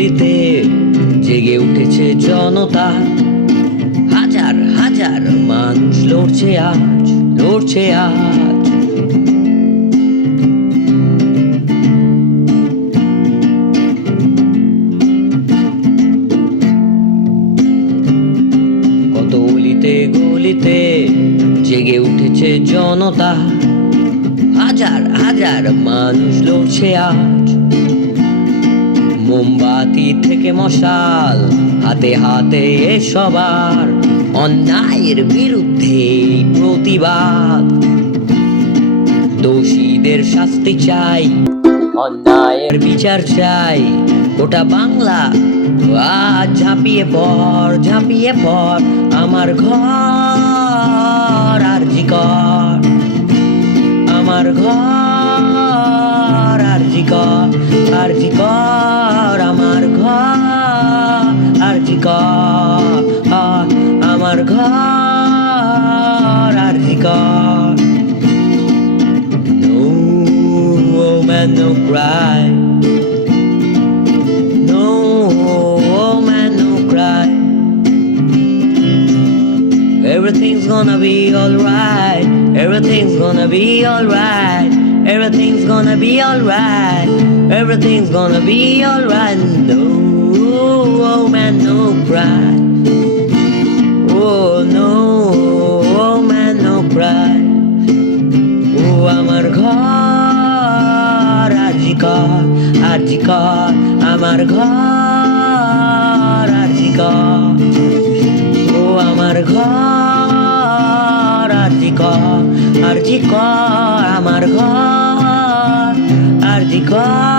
গলিতে জেগে উঠেছে জনতা। হাজার হাজার মানুষ লড়ছে আজ লড়ছে আজ। কত অলিতে গলিতে জেগে উঠেছে জনতা। হাজার হাজার মানুষ লড়ছে আজ। মোমবাতি থেকে মশাল, হাতে হাতে সবার অন্যায়ের বিরুদ্ধে প্রতিবাদ। দোষীদের শাস্তি চাই, অন্যায়ের বিচার চাই। গোটা বাংলা ঝাঁপিয়ে পর ঝাঁপিয়ে পর আমার ঘর আর কর আমার ঘর আর কর আর কর আমার ঘর আর কর আমার ঘর আর কর No, oh man, no cry. No, oh man, no cry. Everything's gonna be alright. Everything's gonna be alright. Everything's gonna be alright. Everything's gonna be alright. No, oh man, no cry. Oh no, oh man, no cry. ও আমার ঘর আজি কর আজি কর আমার ঘর আজি কর ও আমার ঘর আরজি কর আরজি কর আমার ঘর আরজি কর